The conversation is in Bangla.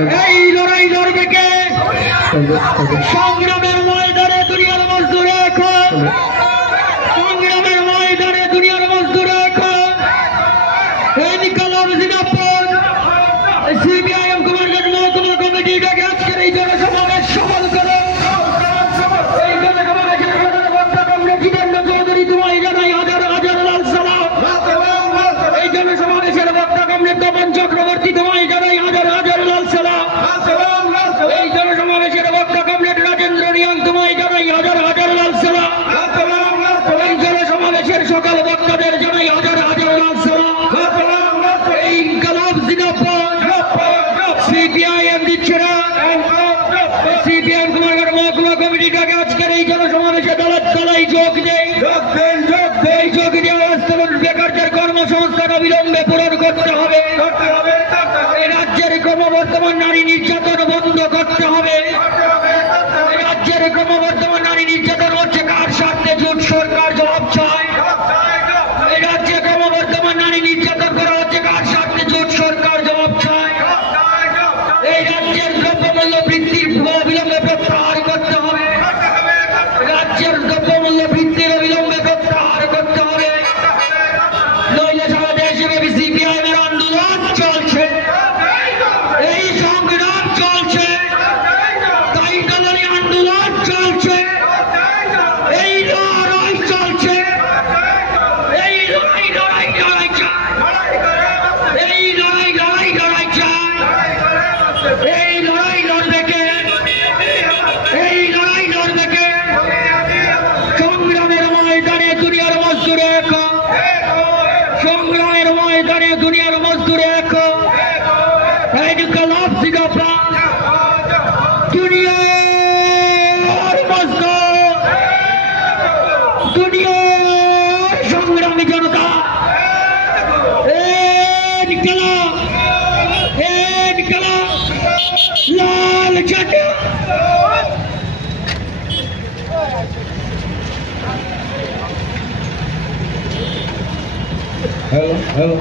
এই লড়াই লড়বে কে? সংগ্রামের ময়দানে দুনিয়ার মজদুর এখন, সংগ্রামের ময়দানে দুনিয়ার মজদুর এখন। ইনকিলাব জিন্দাবাদ। সিপিআইএম কুমারঘাট মহকুমা কমিটি ডেকে আজকের এই জনসমাবেশ সফল করে। এই জনসমাবেশের প্রধান বক্তা কমরেড জিতেন্দ্র চৌধুরী, তোমায় জানাই হাজার হাজার লাল সালাম। এই জনসমাবেশের বক্তা কমরেড তপন চক্রবর্তী, তোমায় জানাই হাজার হাজার লাল সালাম। এই জনসমাবেশের বক্তা কমরেড রাজেন্দ্র রিয়াং, তোমায় জানাই হাজার হাজার লাল সালাম। এই জনসমাবেশের সকল বক্তাদের জানাই হাজার হাজার লাল সালাম। এই ইনকিলাব জিন্দাবাদ। সিপিআইএম দিচ্ছে না। সিপিআইএম কুমারঘাট মহকুমা কমিটি ডাকে আজকের এই জনসমাবেশে দলের তলায় যোগ দেয়। এই যোগ দিয়ে বাস্তব বেকারদের কর্মসংস্থান অবিলম্বে পূরণ করতে হবে। এই রাজ্যের ক্রমবর্ধমান নারী নির্যাতন বন্ধ করতে হবে। এই রাজ্যের ক্রমবর্ধমান নারী নির্যাতন হচ্ছে কার স্বার্থে? জোট সরকার জবাব চায়। এই রাজ্যে ক্রমবর্ধমান নারী নির্যাতন করা হচ্ছে কার স্বার্থে? জোট সরকার জবাব চায়। এই রাজ্যের দ্রব্যমূল্য বৃদ্ধির অবিলম্বে প্রত্যাহার করতে হবে। রাজ্যের দ্রব্যমূল্য বৃদ্ধির অবিলম্বে প্রত্যাহার করতে হবে। নইলে সারা দেশব্যাপী সিপিআইএমের আন্দোলন চলছে, এই সংগ্রাম চলছে, তাই দলের আন্দোলন চলছে, এই লড়াই চলছে, এই লড়াই লড়াই লড়াই চায়, এই লড়াই লড়াই লড়াই চায়। এই লড়াই লড়বে কে? এই লড়াই লড়বে কে? সংগ্রামের ময়দানে দুনিয়ার মজদুর এখন, সংগ্রামের ময়দানে দুনিয়ার মজদুর এখন। ইনকিলাব জিন্দাবাদ। দুনিয়ার মজদুর, দুনিয়ার সংগ্রামী জনতা, ইনকিলাব, ইনকিলাব, লাল ঝান্ডা। Hello hello